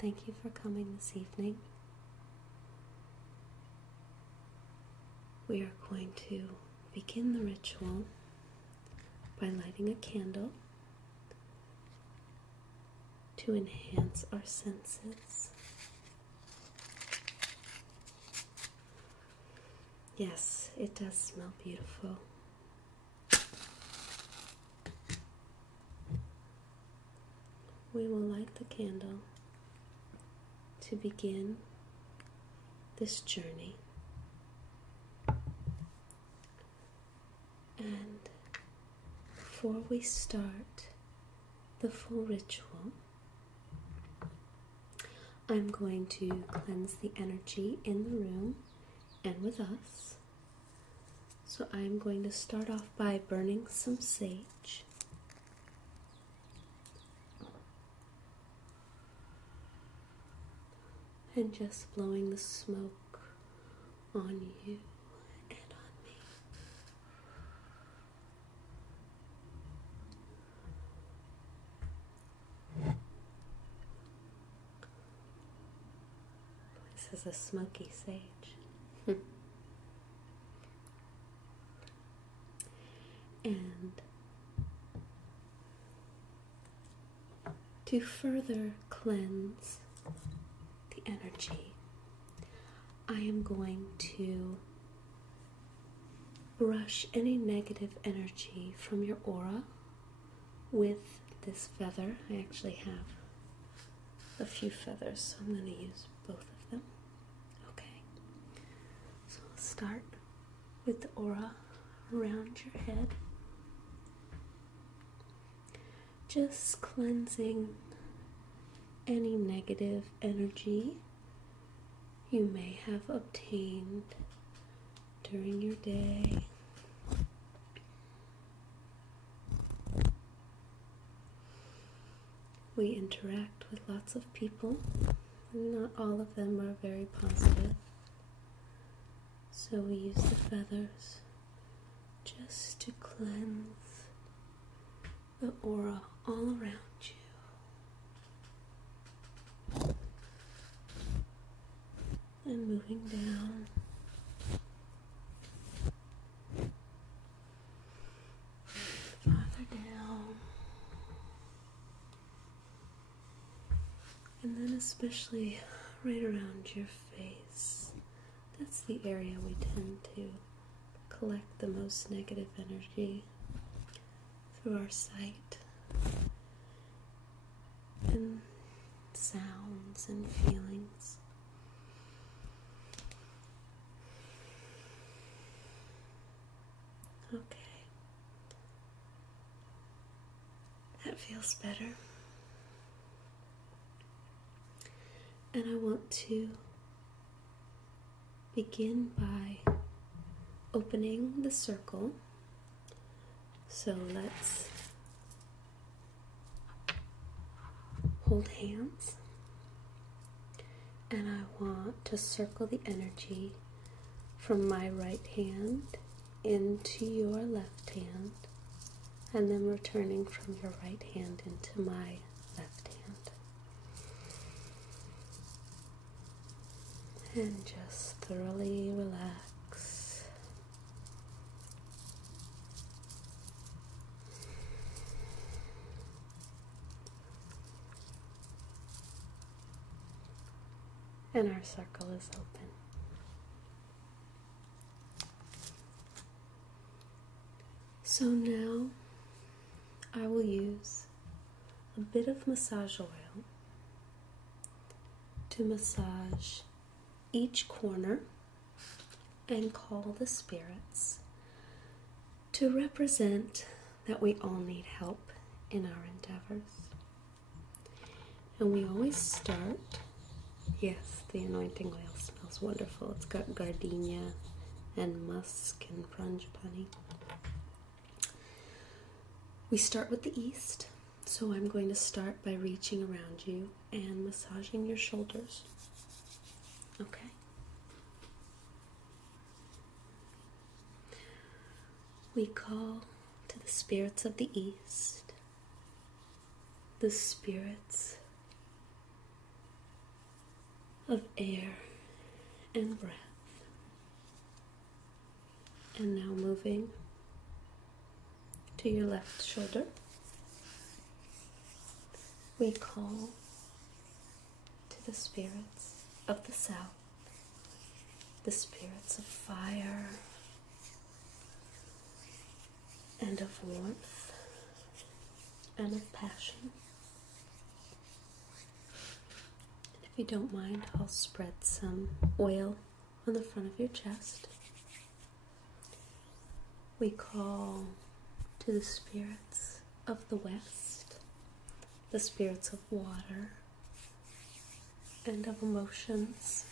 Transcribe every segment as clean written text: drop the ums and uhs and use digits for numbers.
thank you for coming this evening. We are going to begin the ritual by lighting a candle to enhance our senses. Yes, it does smell beautiful. We will light the candle to begin this journey. And before we start the full ritual, I'm going to cleanse the energy in the room and with us. So I'm going to start off by burning some sage. And just blowing the smoke on you and on me. This is a smoky sage. And to further cleanse the energy, I am going to brush any negative energy from your aura with this feather. I actually have a few feathers, so I'm going to use both of them. Okay, so I'll start with the aura around your head, just cleansing any negative energy you may have obtained during your day. We interact with lots of people, and not all of them are very positive. So we use the feathers just to cleanse the aura all around you. And moving down, farther down, and then especially right around your face. That's the area we tend to collect the most negative energy through our sight and sounds and feelings. Okay, that feels better. And I want to begin by opening the circle. So let's hold hands. And I want to circle the energy from my right hand into your left hand, and then returning from your right hand into my left hand. And just thoroughly relax. And our circle is open. So now I will use a bit of massage oil to massage each corner and call the spirits to represent that we all need help in our endeavors. And we always start, yes, the anointing oil smells wonderful. It's got gardenia and musk and frangipani. We start with the east, so I'm going to start by reaching around you and massaging your shoulders. Okay? We call to the spirits of the east, the spirits of air and breath. And now moving to your left shoulder, we call to the spirits of the south, the spirits of fire and of warmth and of passion. And if you don't mind, I'll spread some oil on the front of your chest. We call to the spirits of the west, the spirits of water and of emotions.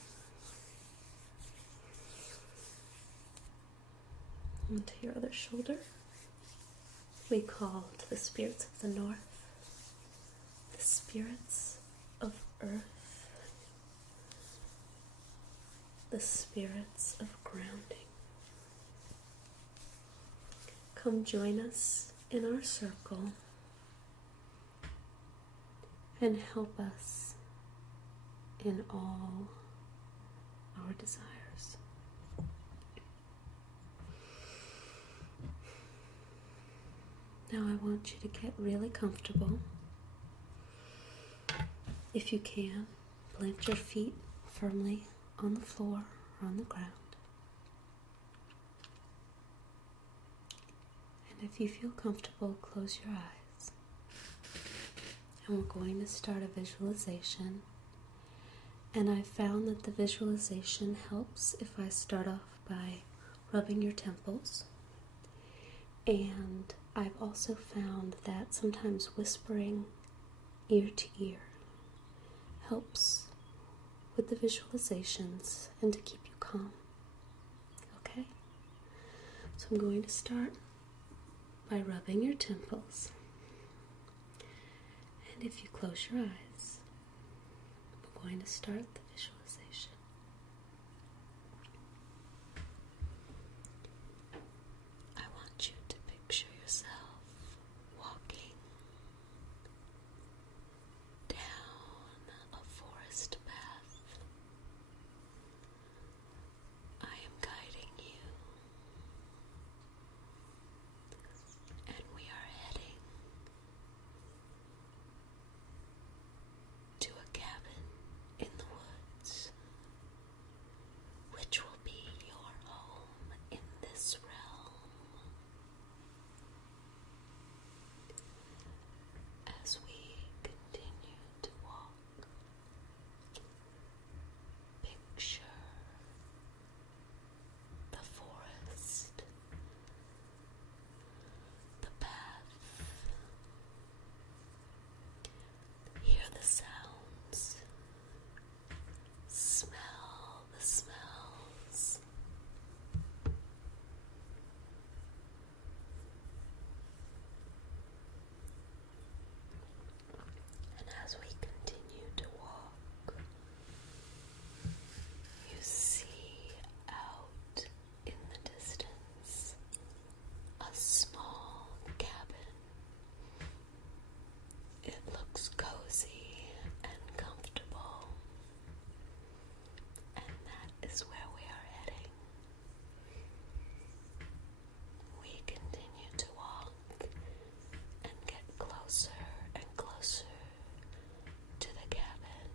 And to your other shoulder, we call to the spirits of the north, the spirits of earth, the spirits of grounding. Come join us in our circle and help us in all our desires. Now I want you to get really comfortable. If you can, plant your feet firmly on the floor or on the ground. And if you feel comfortable, close your eyes. And we're going to start a visualization. And I found that the visualization helps if I start off by rubbing your temples. And I've also found that sometimes whispering ear to ear helps with the visualizations and to keep you calm. Okay? So I'm going to start by rubbing your temples. And if you close your eyes, we're going to start the visualization. I want you to picture yourself walking down a forest path. I am guiding you. And we are heading to a cabin in the woods, which will be your home in this realm. As we continue to walk, picture the forest, the path. Hear the sounds. Smell the smells. And as we continue to walk, you see out in the distance a small cabin. It looks cozy and comfortable, and that is where we are heading. We continue to walk and get closer and closer to the cabin.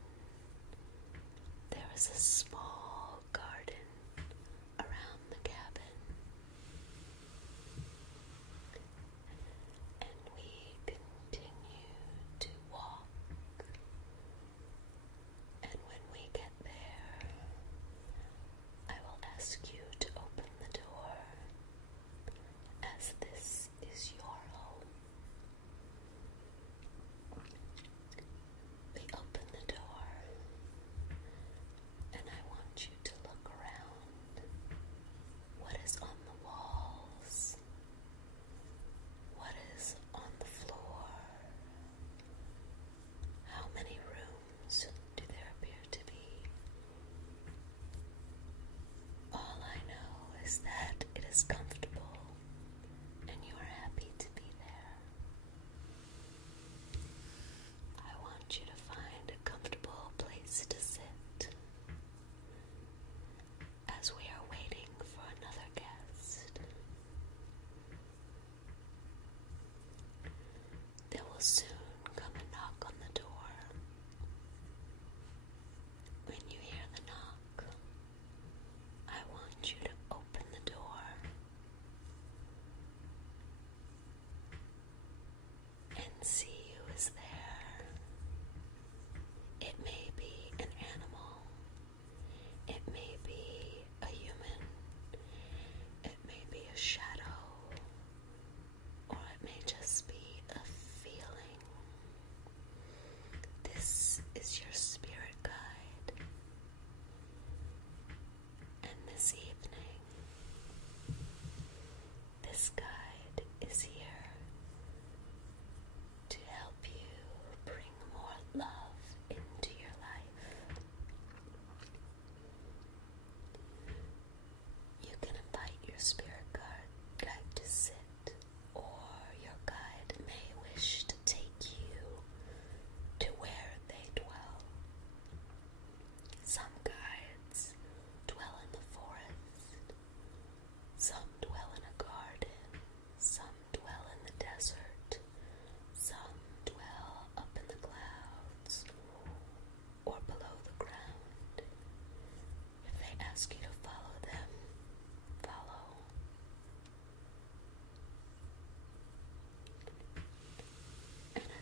There is a small garden around the cabin, and we continue to walk. And when we get there, I will ask you to open the door, as this is your home. We open the door, and I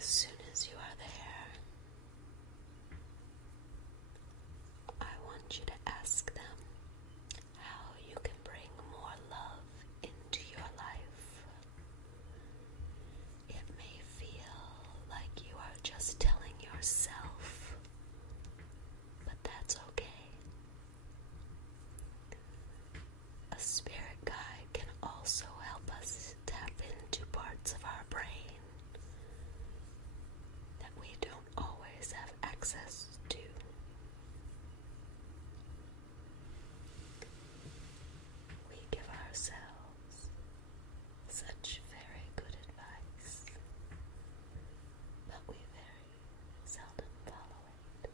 as soon as you are there, I want you to ask them how you can bring more love into your life. It may feel like you are just telling yourself, but that's okay. A spirit guide can also help us tap into parts of our brain that we don't always have access to. We give ourselves such very good advice, but we very seldom follow it.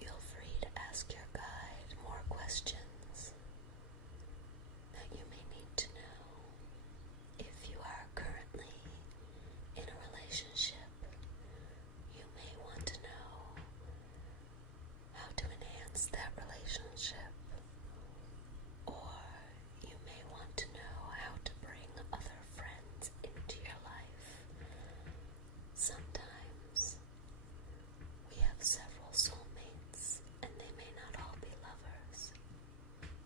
Feel free to ask your guide more questions that you may need to know. If you are currently in a relationship, you may want to know how to enhance that relationship, or you may want to know how to bring other friends into your life. Sometimes we have several soulmates, and they may not all be lovers.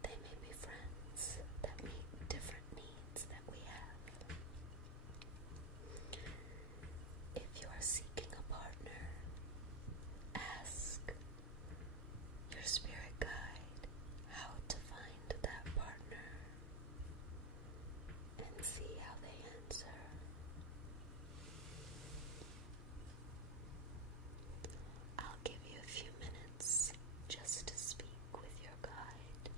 They may be friends that meet different needs that we have. If you are seeking a partner, ask your spirit guide how to find that partner and see how they answer. I'll give you a few minutes just to speak with your guide.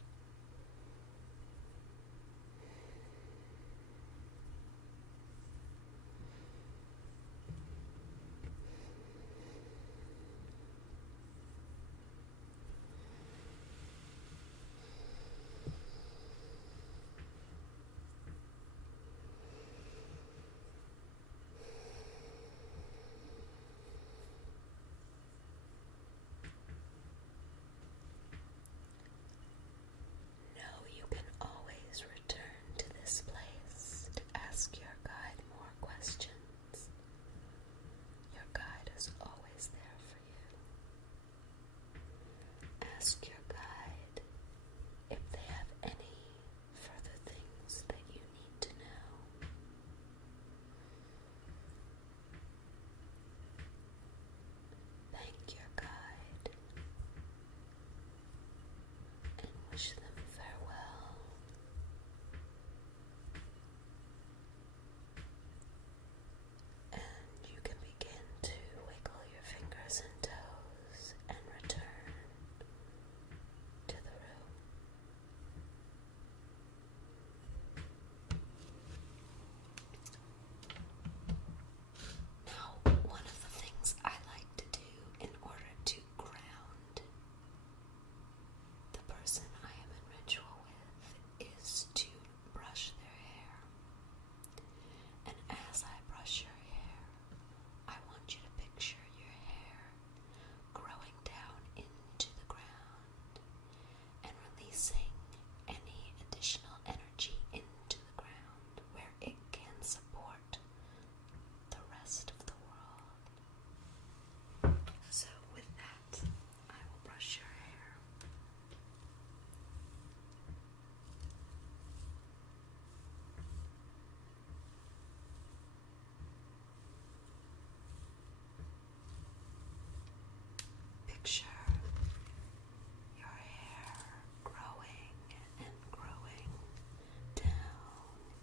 Know you can always return to this place to ask your guide more questions. Your guide is always there for you. Ask your guide if they have any further things that you need to know. Thank your guide and wish them farewell. And you can begin to wiggle your fingers and toes and return to the room. Now, one of the things I like to do in order to ground the person I am in ritual with is to brush their hair. And as I brush your hair, I want you to picture your hair growing down into the ground and releasing any additional energy into the ground where it can support the rest of the world. So with that, I will brush your hair. Picture your hair growing and growing down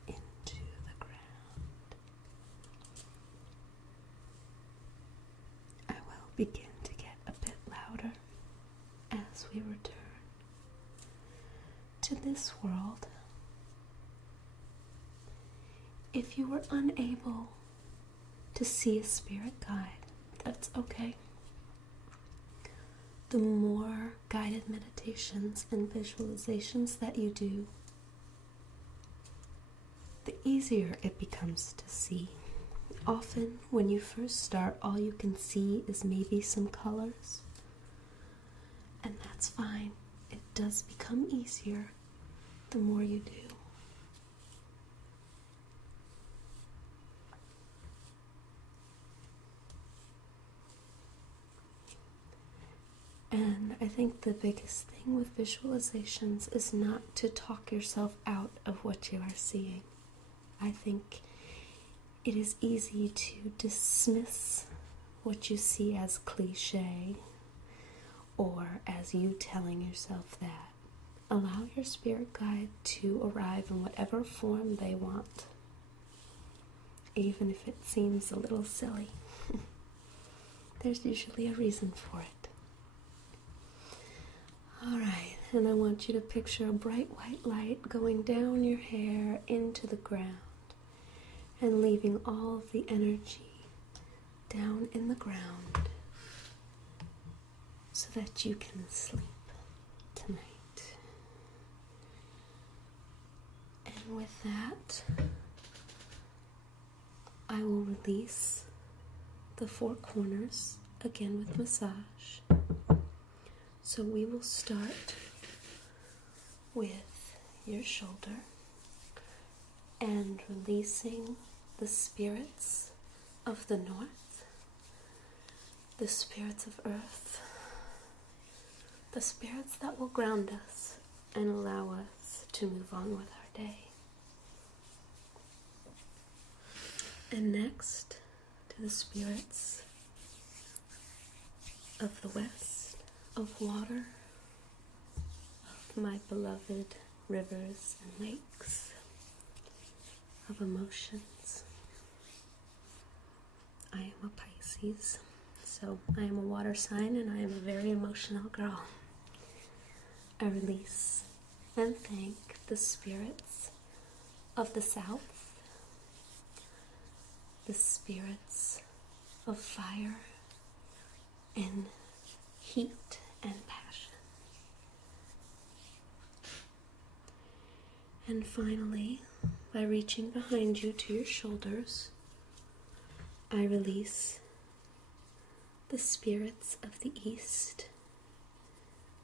into the ground. I will begin to get a bit louder as we return to this world. If you were unable to see a spirit guide, that's okay. The more guided meditations and visualizations that you do, the easier it becomes to see. Often, when you first start, all you can see is maybe some colors, and that's fine. It does become easier the more you do. And I think the biggest thing with visualizations is not to talk yourself out of what you are seeing. I think it is easy to dismiss what you see as cliche or as you telling yourself that. Allow your spirit guide to arrive in whatever form they want, even if it seems a little silly. There's usually a reason for it. Alright, and I want you to picture a bright white light going down your hair into the ground and leaving all of the energy down in the ground so that you can sleep tonight. And with that, I will release the four corners again with massage. So we will start with your shoulder and releasing the spirits of the north, the spirits of earth, the spirits that will ground us and allow us to move on with our day. And next, to the spirits of the west, of water, of my beloved rivers and lakes, of emotions. I am a Pisces, so I am a water sign and I am a very emotional girl. I release and thank the spirits of the south, the spirits of fire and heat and passion. And finally, by reaching behind you to your shoulders, I release the spirits of the east,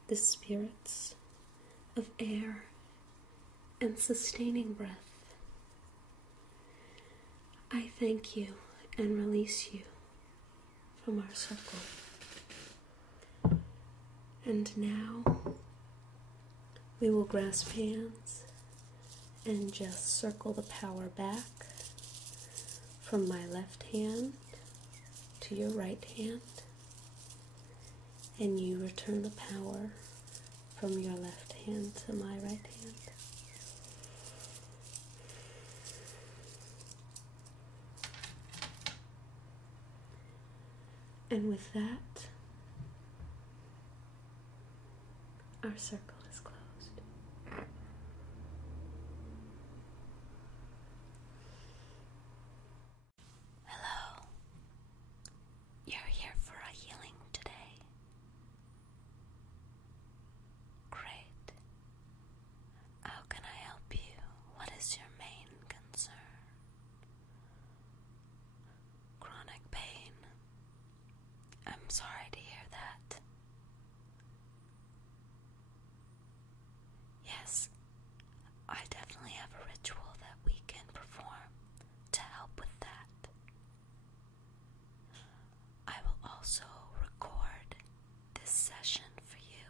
the spirits of air and sustaining breath. I thank you and release you from our circle. And now we will grasp hands and just circle the power back from my left hand to your right hand, and you return the power from your left hand to my right hand. And with that, our circle is closed. Hello. You're here for a healing today. Great. How can I help you? What is your main concern? Chronic pain. I'm sorry to hear that. Yes, I definitely have a ritual that we can perform to help with that. I will also record this session for you,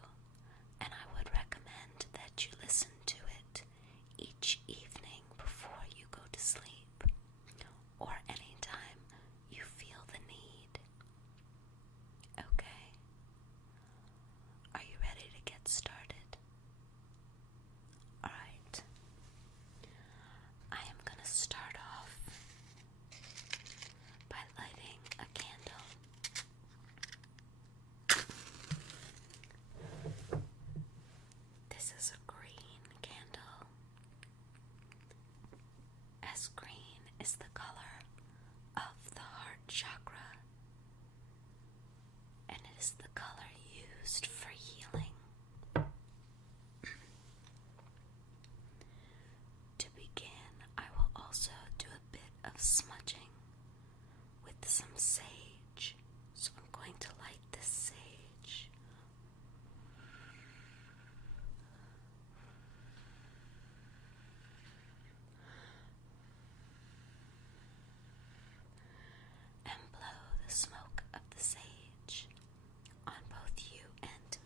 and I would recommend that you listen to it each evening before you go to sleep, or anytime you feel the need. Okay? Are you ready to get started? Alright. I am going to start off by lighting a candle. This is a green candle, as green is the color of the heart chakra, and it is the color used for healing. To begin, I will also do a bit of smudging with some sage. So I'm going to light this sage. And blow the smoke of the sage on both you and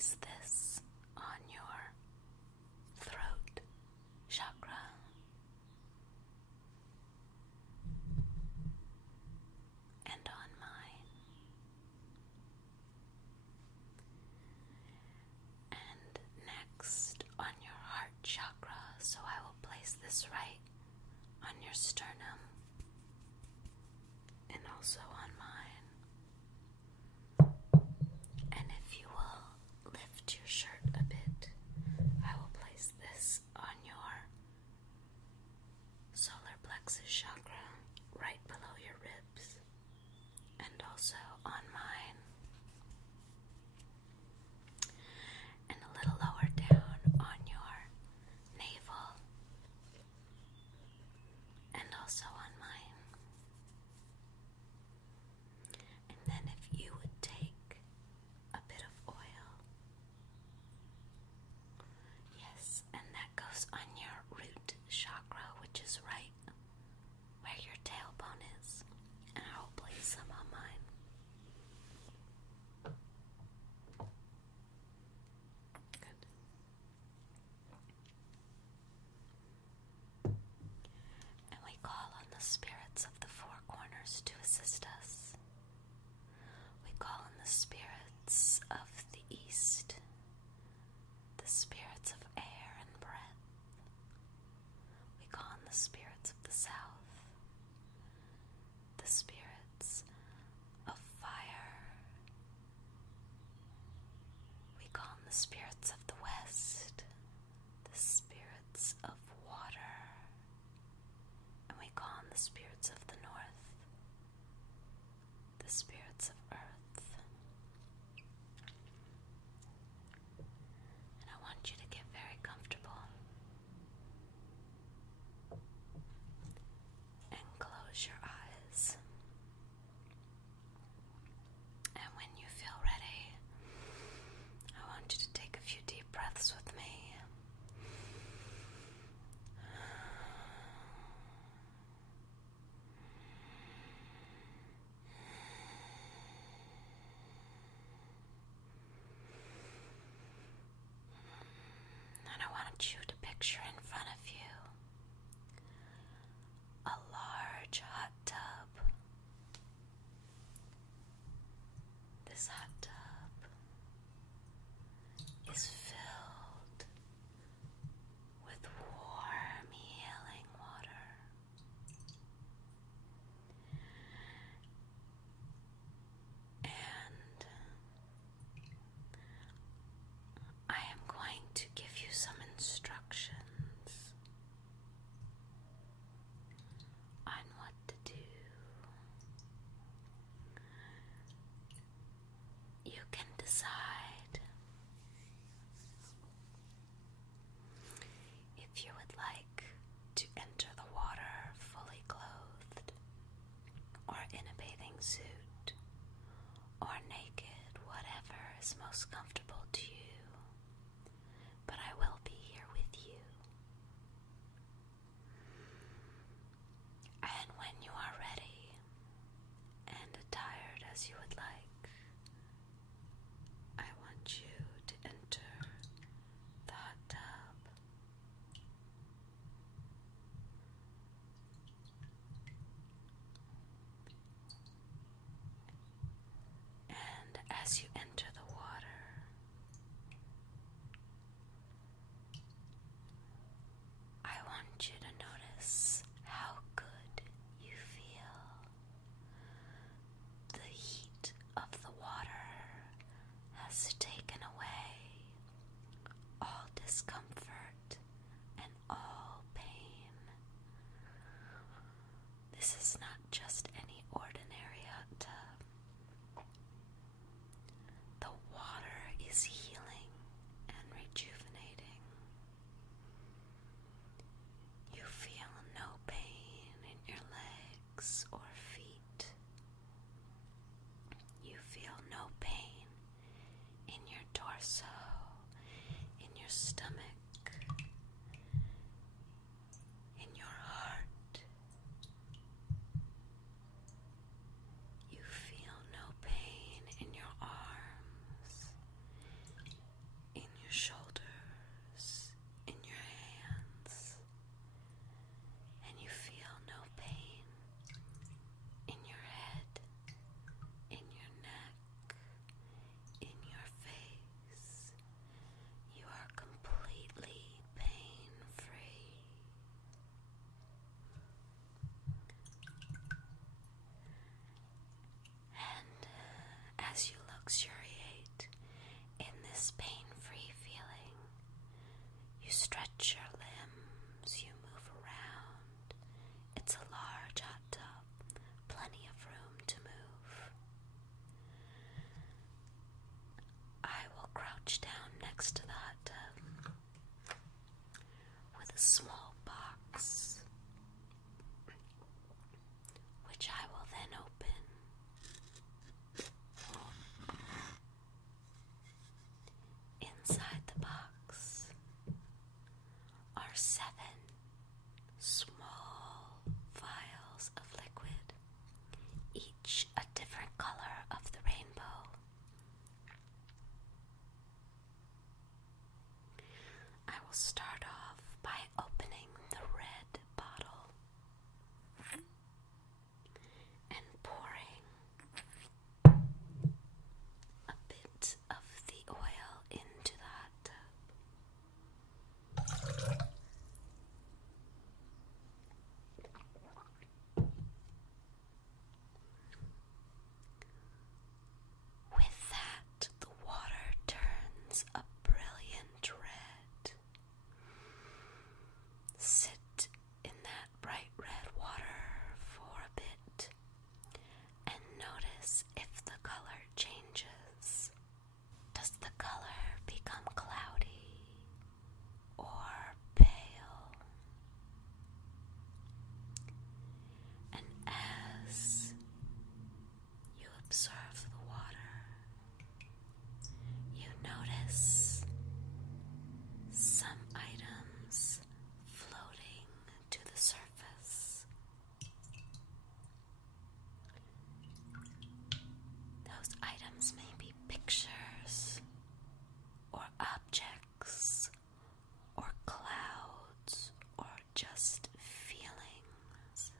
place this on your throat chakra. And on mine. And next on your heart chakra, so I will place this right on your sternum and also on mine. And if you will lift your shirt a bit, I will place this on your solar plexus chakra right below your ribs and also on mine. And a little lower down on your navel and also on mine. And then if you would take a bit of oil, yes, and that goes on your root chakra, which is right where your tailbone is, and I will place some on mine. Good. And we call on the spirits of the four corners to assist us. We call on the spirits of the east, the spirits of air and breath. We call on the spirits of the south, the spirits of fire. We call on the spirits of the west, the spirits of water, and we call on the spirits of the north, the spirits of earth. And I want you to get very comfortable and close your eyes. And when you feel ready, I want you to take a few deep luxuriate in this pain-free feeling. You stretch your limbs, you move around. It's a large hot tub, plenty of room to move. I will crouch down next to the hot tub with a small box, which I will then open. Inside the box are 7 small vials of liquid, each a different color of the rainbow. I will start off by opening the red bottle and pouring a bit of the oil into the hot tub. With that, the water turns a brilliant red. Sit in that bright red water for a bit and notice if the color changes. Does the color become cloudy or pale? And as you observe the water, you notice some items floating to the surface. Those items may be pictures or objects or clouds or just feelings.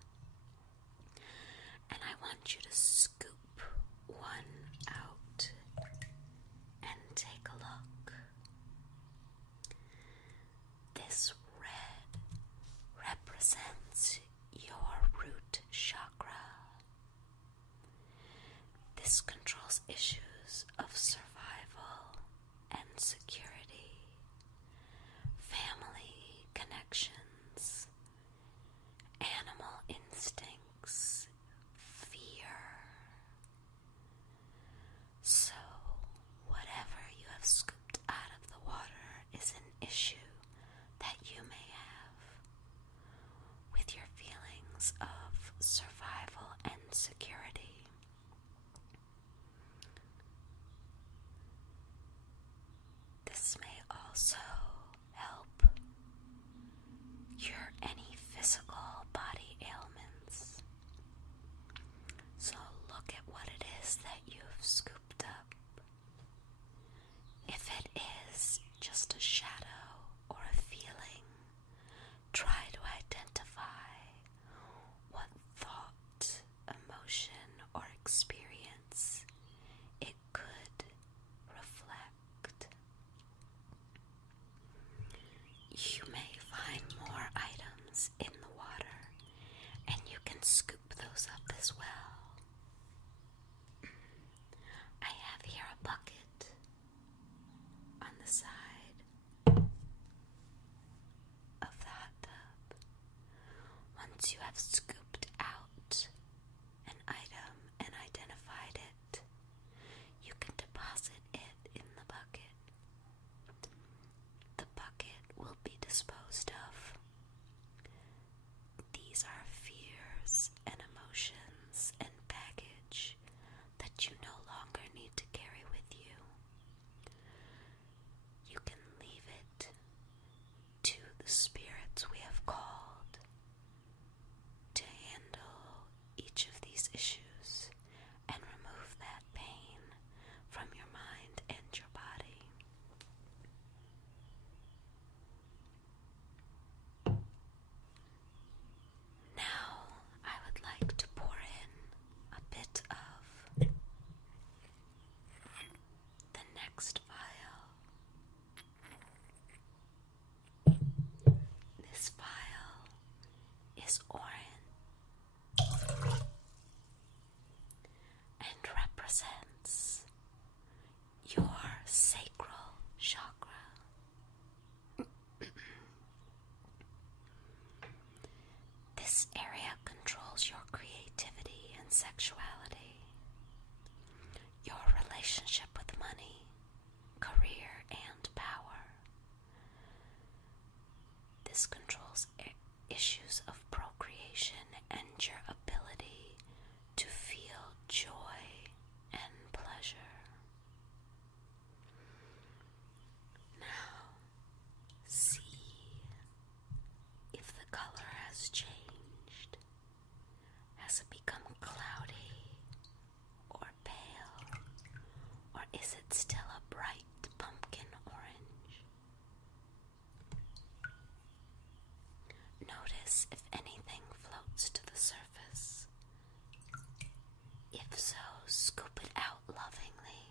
And I want you to scoop one out and take a look. This red represents your root chakra. This controls issues of survival and security, family connections, animal instincts, fear. So, whatever you have scooped out of the water is an issue that you may have with your feelings of survival and security. This may also help cure any physical body ailments. So look at what it is that you've scooped up. If it is just a shadow or a feeling, try to identify what thought, emotion, or experience it could reflect. You may find more items in the water, and you can scoop those up as well. I have here a bucket on the side of the hot tub. Once you have scooped out an item and identified it, you can deposit it in the bucket. The bucket will be disposed of. These are fears and emotions and baggage that you no longer need to carry with you. You can leave it to the spirits we have called to handle each of these issues and remove that pain from your mind and your body. Now, I would like to pour in a bit of the next vial. This vial is orange and represents this controls issues of procreation and your ability to feel joy and pleasure. Now, see if the color has changed. Has it become cloudy or pale, or is it still a bright pumpkin orange? Notice if anything floats to the surface. If so, scoop it out lovingly.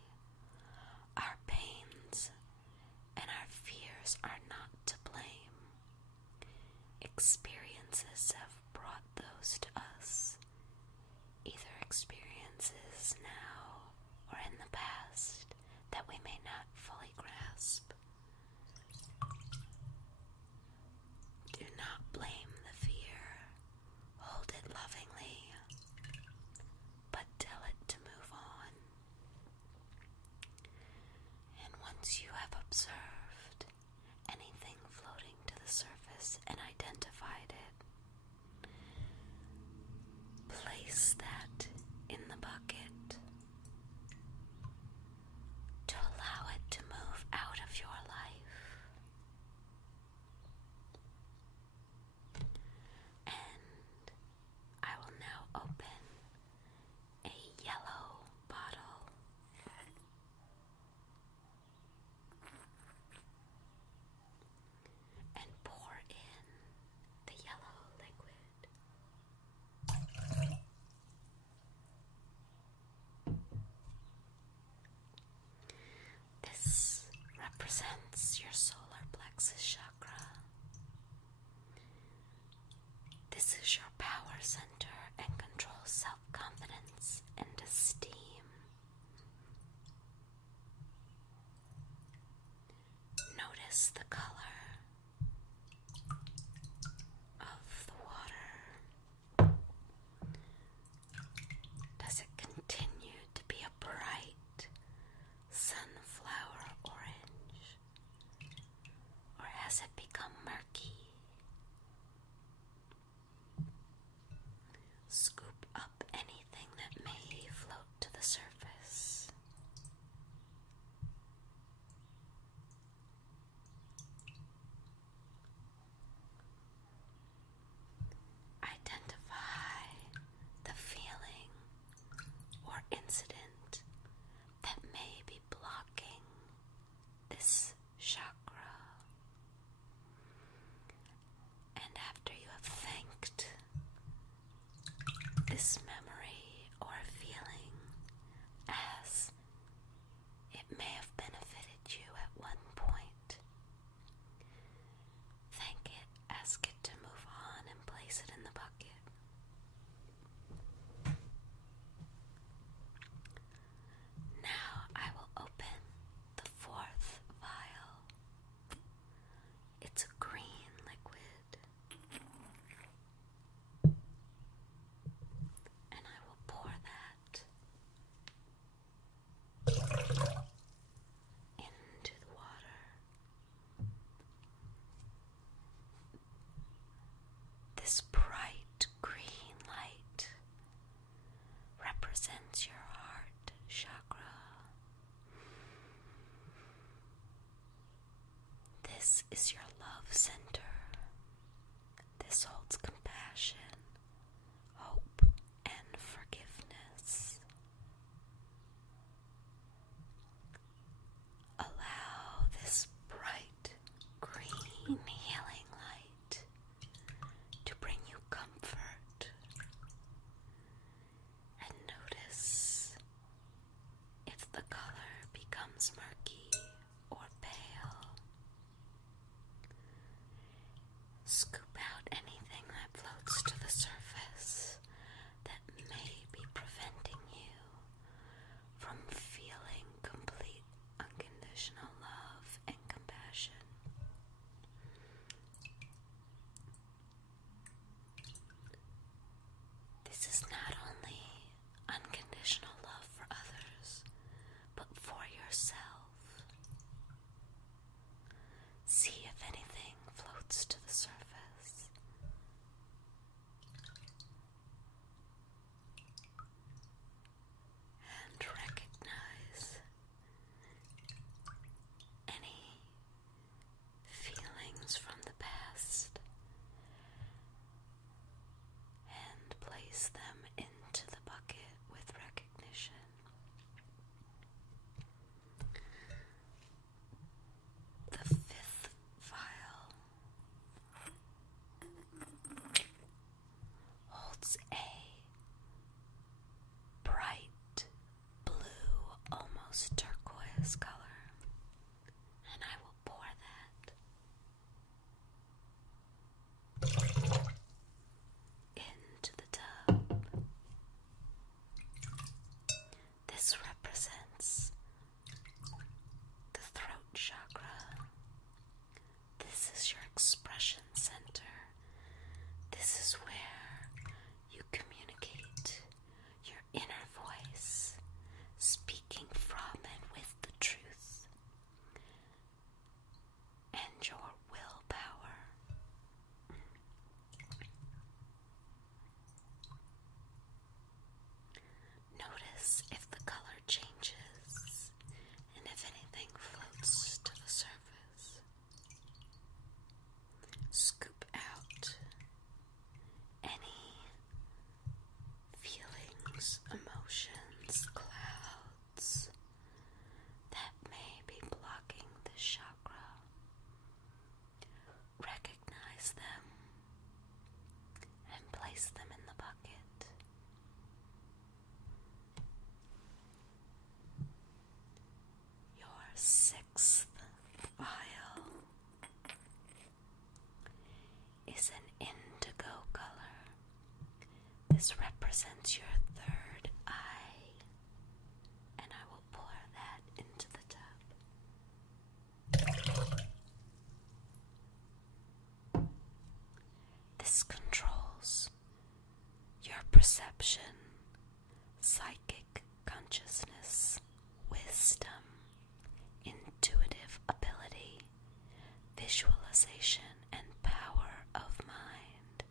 Our pains and our fears are not to blame. Experiences have brought those to us, either experiences now or in the past that we may not fully grasp. Do not blame the fear. Hold it lovingly, but tell it to move on. And once you have observed anything floating to the surface and identified it, place that in the bucket to allow it to move out of your life. And I will now open a yellow bottle. And pour in the yellow liquid. This represents your solar plexus chakra. This is your power center and controls self-confidence and esteem. Notice the color of the water. Does it continue to be a bright sunflower orange, or has it become murky? Scoop up anything that may float to the surface. Identify the feeling or incident that may be blocking this chakra. And after you have thanked this memory or feeling, as it may have benefited you at one point, thank it, ask it to move on, and place it in the bucket. Now I will open the fourth vial. It's a green liquid, and I will pour that into the water. This bright green light represents your heart chakra. This is your love center. This holds compassion, hope, and forgiveness. Allow this bright green healing light to bring you comfort. And notice if the color becomes murky or pale. Scoop out anything that floats to the surface that may be preventing you from feeling complete unconditional love and compassion. floats to the surface. And recognize any feelings from the past and place them into the bucket with recognition. The fifth vial holds a bright blue, almost turquoise color, and I will pour that into the tub. This represents the throat chakra. This is your expression center. This is where you communicate your inner voice, speaking from and with the truth, and your willpower. Notice if the color changes and if anything floats to the surface. Scoop out any feelings, emotions, clouds that may be blocking the chakra. Recognize them and place them in the bucket. Your sixth vial is an indigo color. This represents your third eye, and I will pour that into the tub. This controls your perception, psychic consciousness, wisdom, intuitive ability, visualization, and power of mind.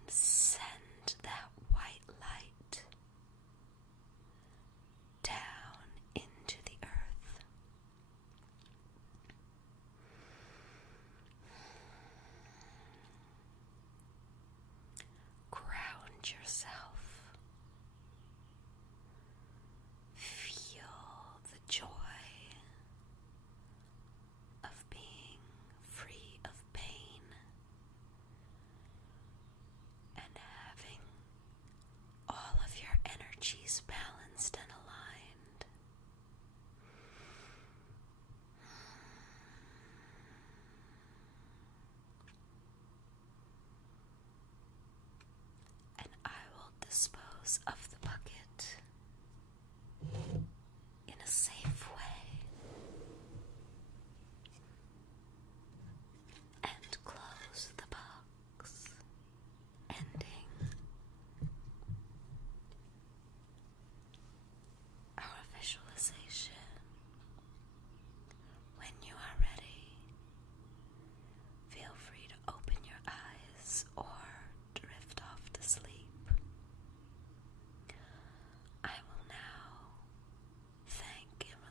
and send that white light down into the earth. Ground yourself. Feel the joy of being free of pain and having all of your energies balanced and aligned. And I will dispose of the bucket in a safe way and close the box, ending our visualization. When you are ready, feel free to open your eyes or drift off to sleep. I will now thank and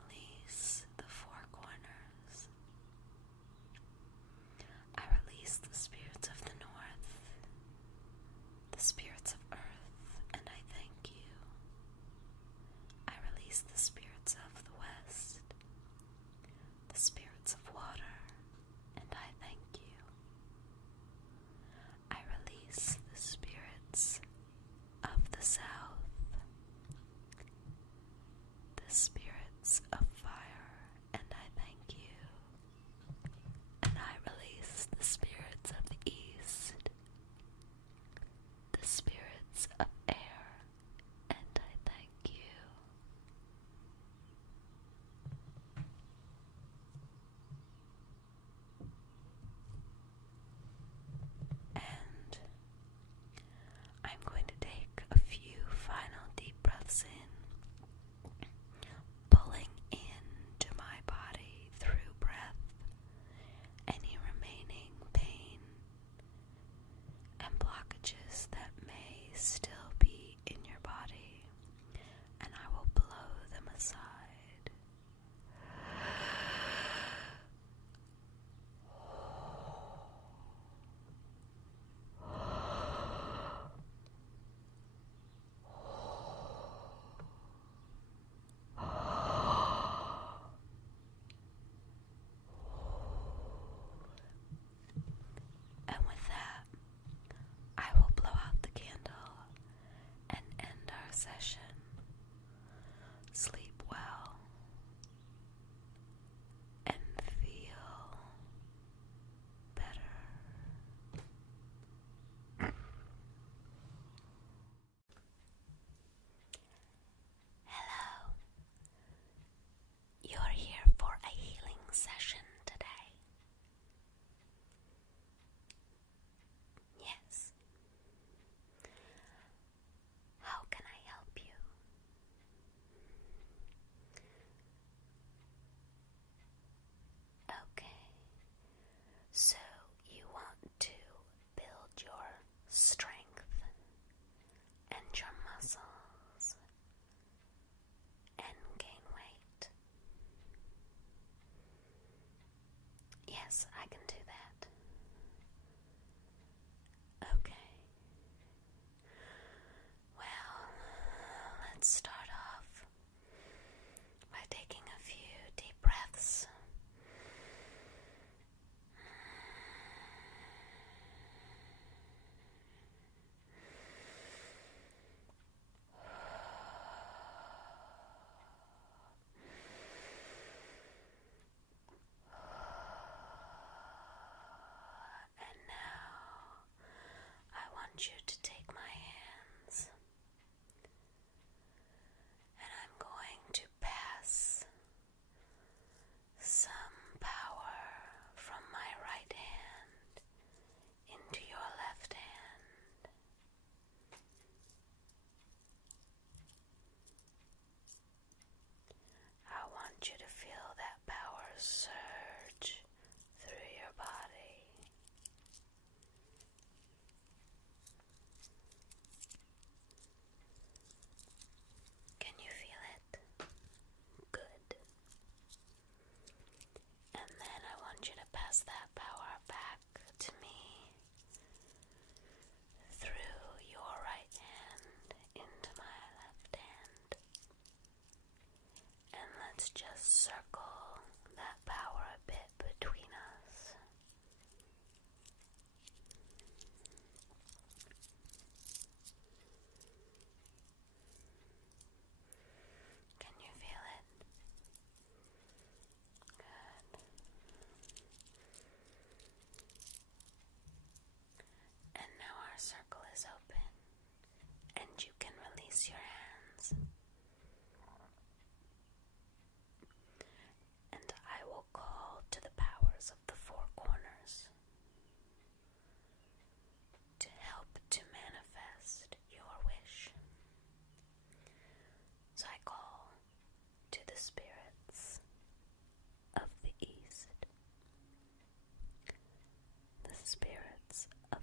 spirits of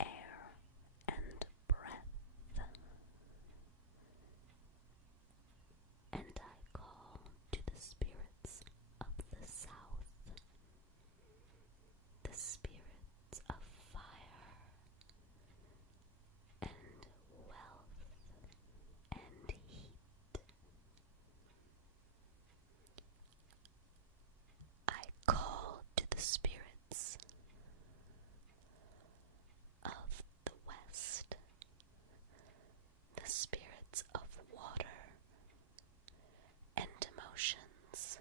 air and breath. And I call to the spirits of the south, the spirits of fire and wealth and heat. I call to the spirits of the west, the spirits of water and emotions.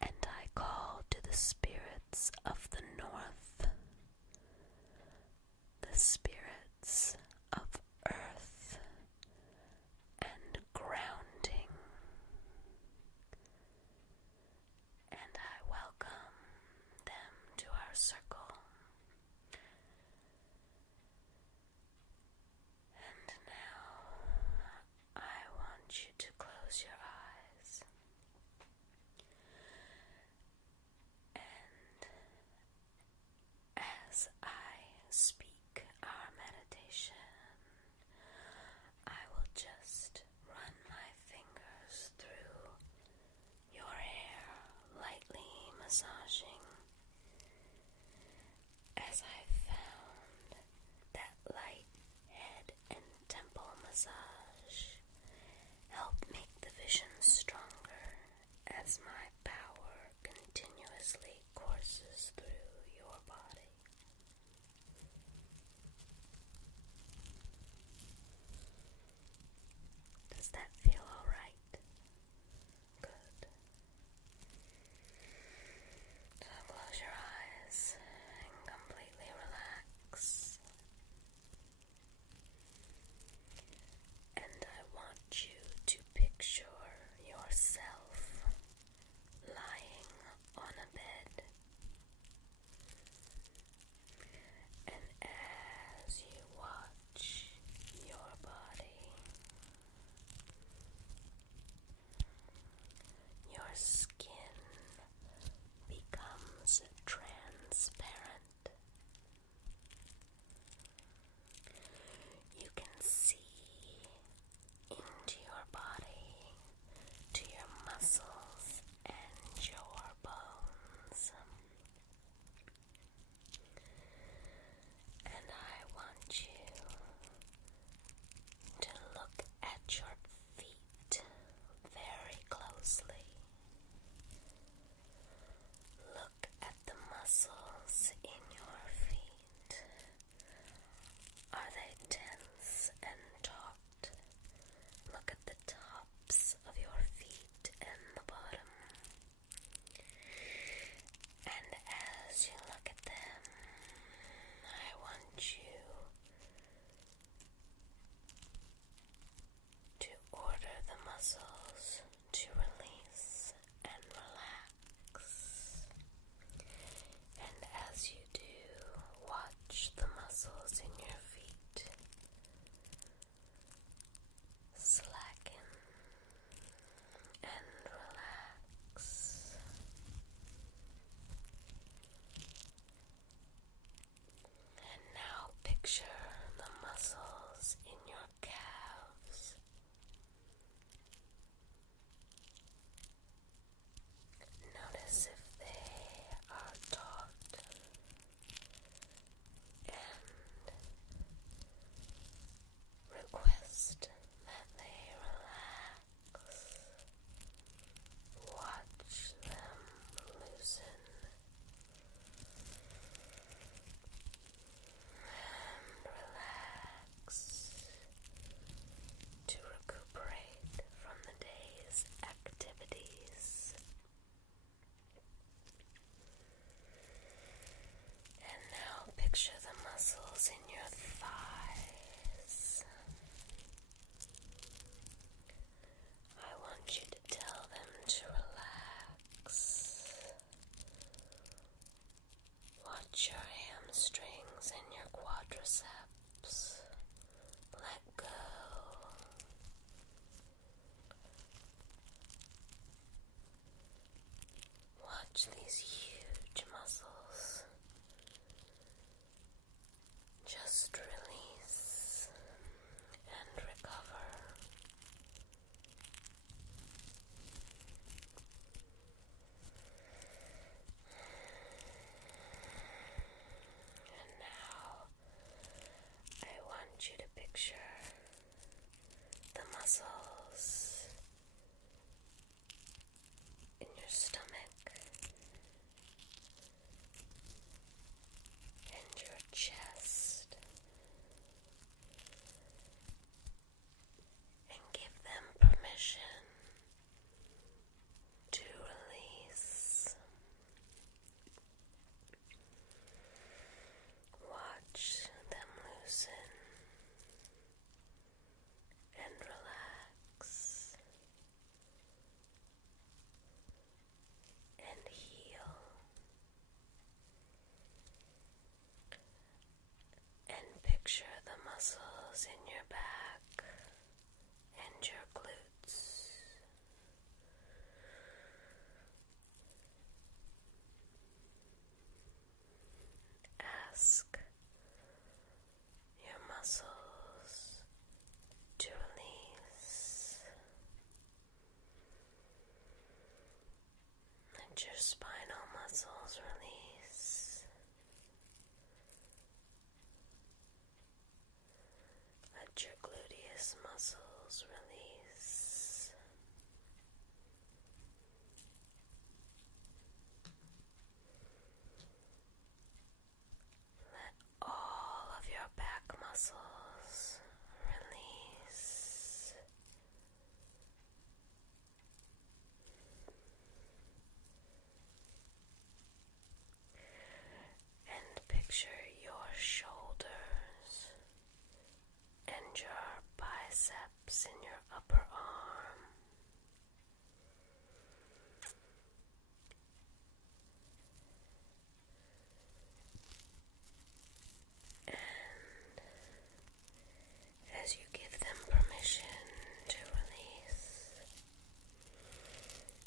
And I call to the spirits of the north, the spirits of earth and grounding. And I welcome them to our circle. And now I want you to close your eyes. And as I speak our meditation, I will just run my fingers through your hair, lightly massaging, as I found that light head and temple massage help make the vision stronger as my power continuously courses through your body. Does that feel all right? Good. So close your eyes and completely relax. And I want you to picture yourself lying on a bed. And as you watch your body, your skin becomes transparent. You can see into your body, to your muscles and your bones. And I want you to look at your feet very closely. Look at the muscles in your feet. Are they tense and taut? Look at the tops of your feet and the bottom. And as you look at them, I want you to order the muscles to release and relax. And as you do, watch the muscles in your feet slacken and relax. And now picture the muscles in your calves. Notice if they are taut, and request that they relax. Watch them loosen and relax to recuperate from the day's activities. And now picture the muscles in your thighs. I want you to tell them to relax. Watch your hamstrings and your quadriceps. Let go. Watch these huge muscles muscles in your back and your glutes. Ask your muscles to release. Let your spinal muscles release. Let your gluteus muscles release. Let all of your back muscles release. And picture your shoulders and your biceps in your upper arm. And as you give them permission to release,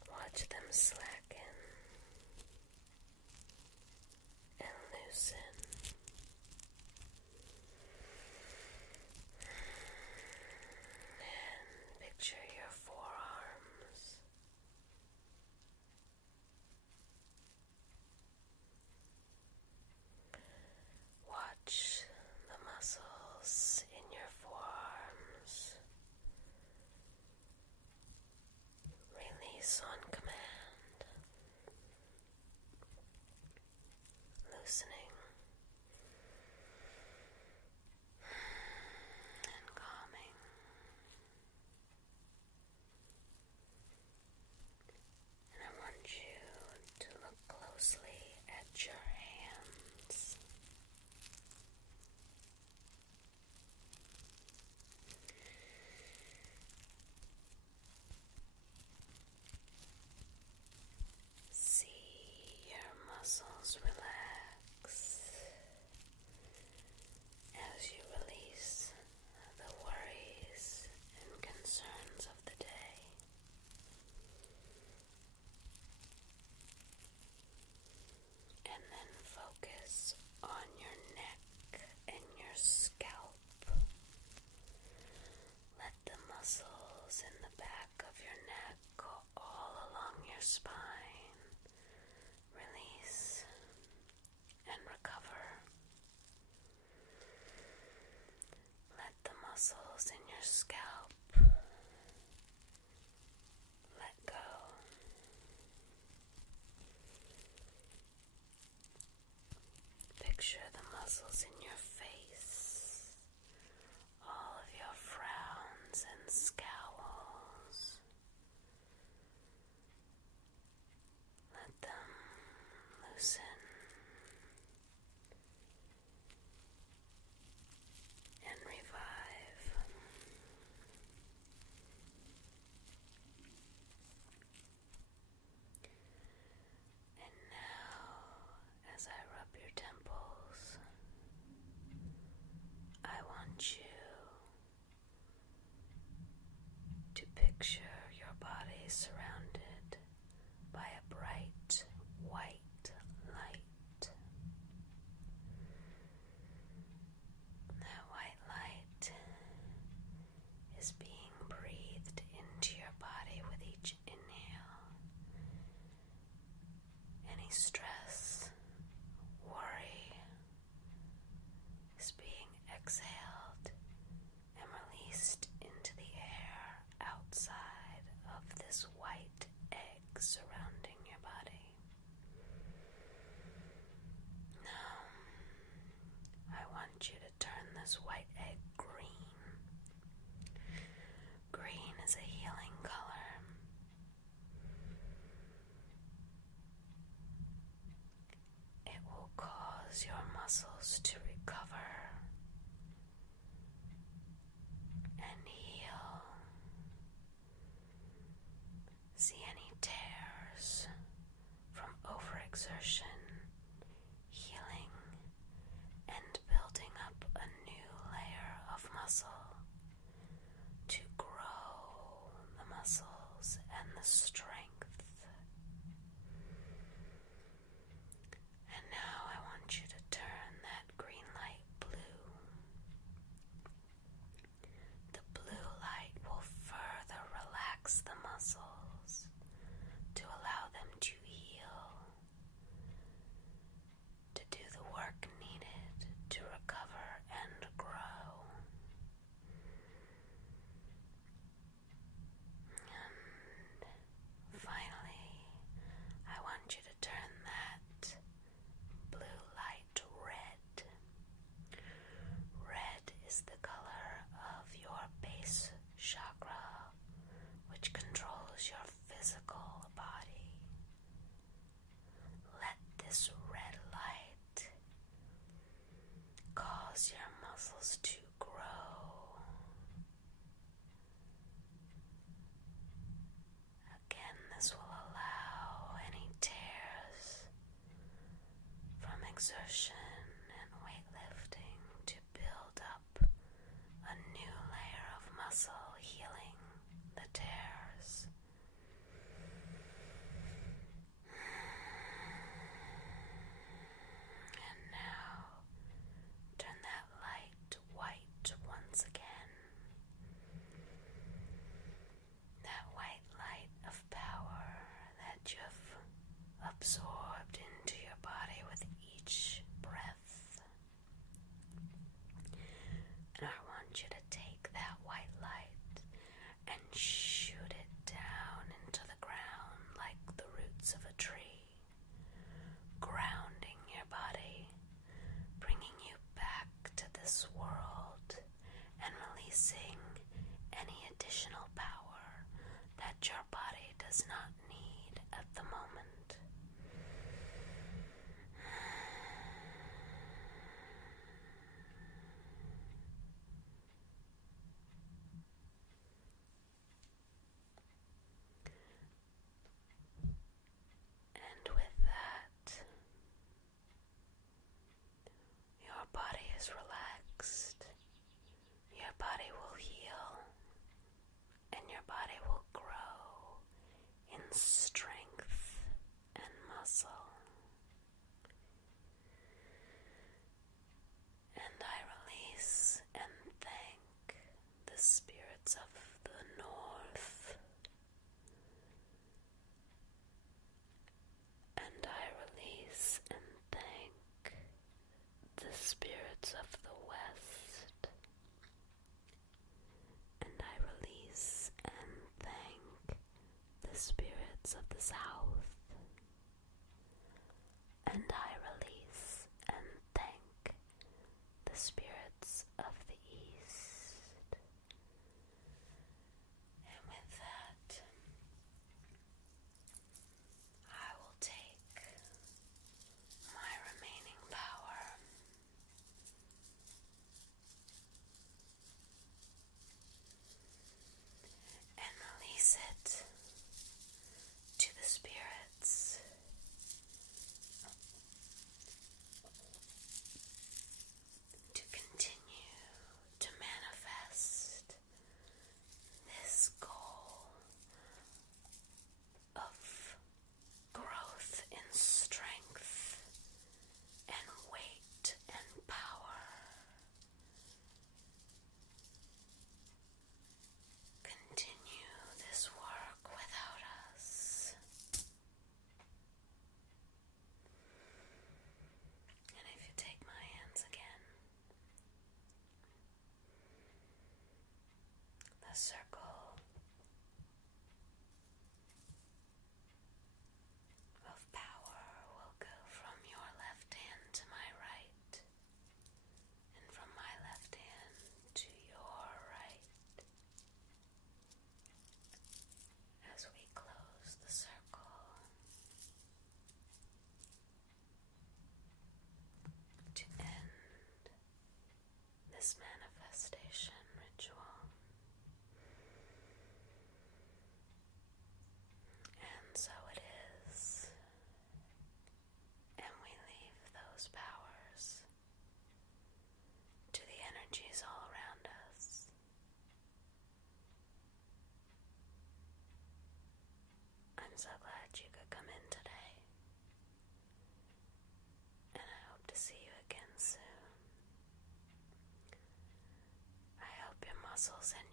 watch them slacken and loosen. And picture your forearms. Watch the muscles in your forearms release on command, loosening and calming. And I want you to look closely at your hands. See your muscles relax as you release the worries and concerns of the day. And then focus on your neck and your scalp. Let the muscles in the back of your neck go all along your spine. Release and recover. Let the muscles in your scalp let go. Picture the muscles in your face, all of your frowns and scowls. Let them loosen and revive. And now, as I rub your temples, I want you to picture your body surrounded by a bright white light. That white light is being breathed into your body with each inhale. Any stress, worry is being exhaled and released into the air outside of this white egg surrounding your body. Now, I want you to turn this white egg green. Green is a healing color. It will cause your muscles to recover and heal. See any tears from overexertion, healing, and building up a new layer of muscle. exertion and weightlifting to build up a new layer of muscle, healing the tears. And now turn that light white once again. That white light of power that you've absorbed into your body with each breath. And I want you to take that white light and shoot it down into the ground like the roots of a tree, grounding your body, bringing you back to this world and releasing any additional power that your body does not need at the moment. And with that, your body is relaxed, your body will heal, and your body will grow in strength and muscle. And I release and thank the spirits of the north. And I release and thank the spirits of the west. And I release and thank the spirits of the south. And I release and thank the spirits of the east. And with that, I will take my remaining power and release it to the spirits to continue to manifest this goal of growth in strength and weight and power. Continue this work without us. And if you take my hands again, the circle of power will go from your left hand to my right, and from my left hand to your right, as we close the circle to end this manifestation ritual. And so it is. And we leave those powers to the energies all around us. I'm so glad you could come in today. And I hope to see you again soon. I hope your muscles and